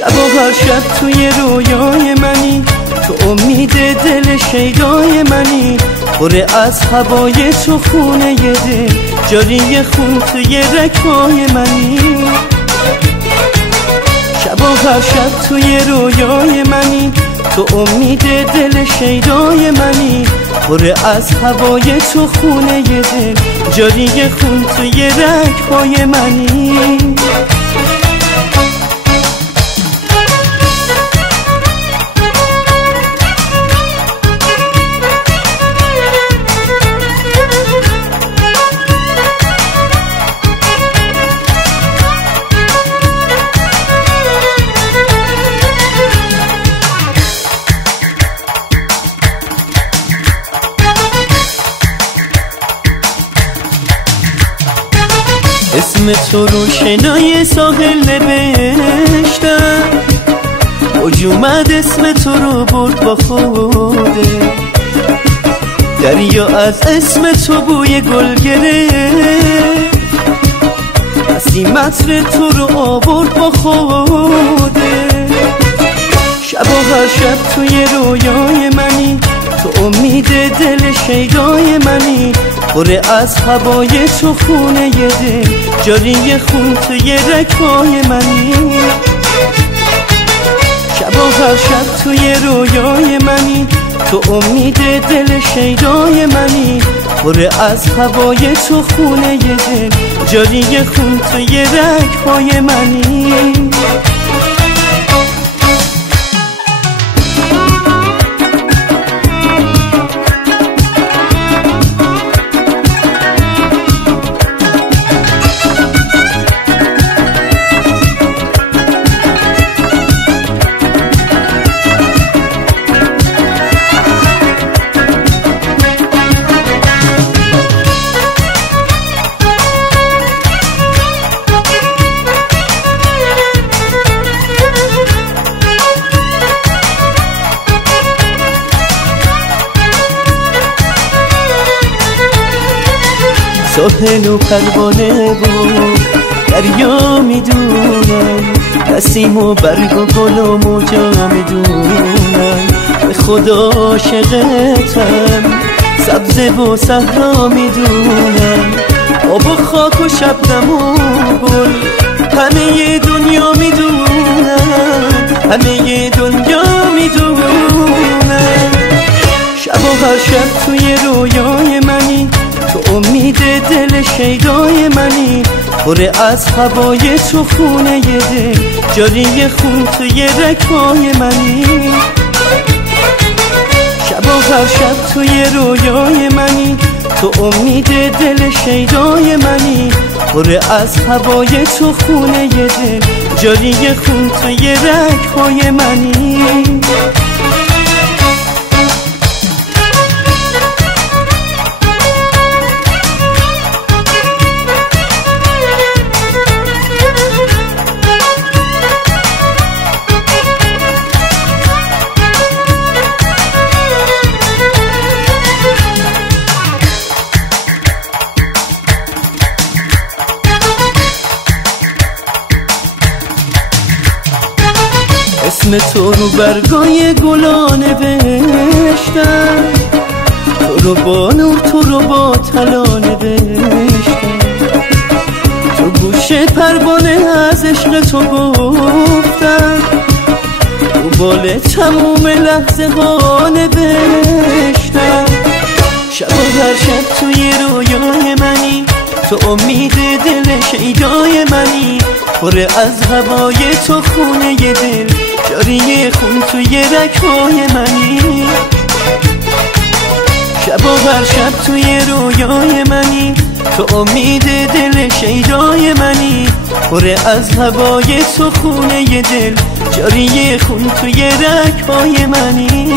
شب و هر شب توی رویای منی، تو امید دل شیدای منی، پر از هوای تو خونه دل، جاری خون توی رگ‌های منی. شب و هر شب توی رویای منی، تو امید دل شیدای منی، پر از هوای تو خونه دل، جاری خون توی رگ‌های منی. اسم تو رو شنای ساحل نوشتم، موج اومد اسم تو رو برد با خوده، دریا از اسم تو بوی گل گرفت، نسیم عطر تو رو آورد با خوده. شب و هر شب توی رویای منی، تو امید دل شیدای منی، پر از هوای تو خونه دل، جاری خون توی رگ‌های منی. شب و هر شب توی رویای منی، تو امید دل شیدای منی، پر از هوای تو خونه دل، جاری خون توی رگ‌های منی. ساحل و پروانه بود دریا میدونن، نسیم و برگ و گل و موجا میدونن، به خدا عاشقتم سبزه و صحرا میدونن، آب و خاک و شبنم و گل همه دنیا میدونن، همه دنیا میدونن. شب و هر شب توی رویای منی، تو امید دل شیدای منی، پر از هوای تو خونه دل، جاری خون توی رگ‌های منی. شب و هر شب توی رویای منی، تو امید دل شیدای منی، پر از هوای تو خونه دل، جاری خون توی رگ‌های منی. اسم تو رو برگای گلان نوشتم، تو رو با نور تو رو با طلا نوشتم، تو گوش پروانه از عشق تو گفتم، تو بال تموم لحظه ها نوشتم. شب و هر شب توی رویای منی، تو امید دل شیدای منی، پر از هوای تو خونه دل، جاری خون توی رگ‌های منی. شب و هر شب توی رویای منی، تو امید دل شیدای منی، پر از هوای تو خونه دل، جاری خون توی رگ‌های منی.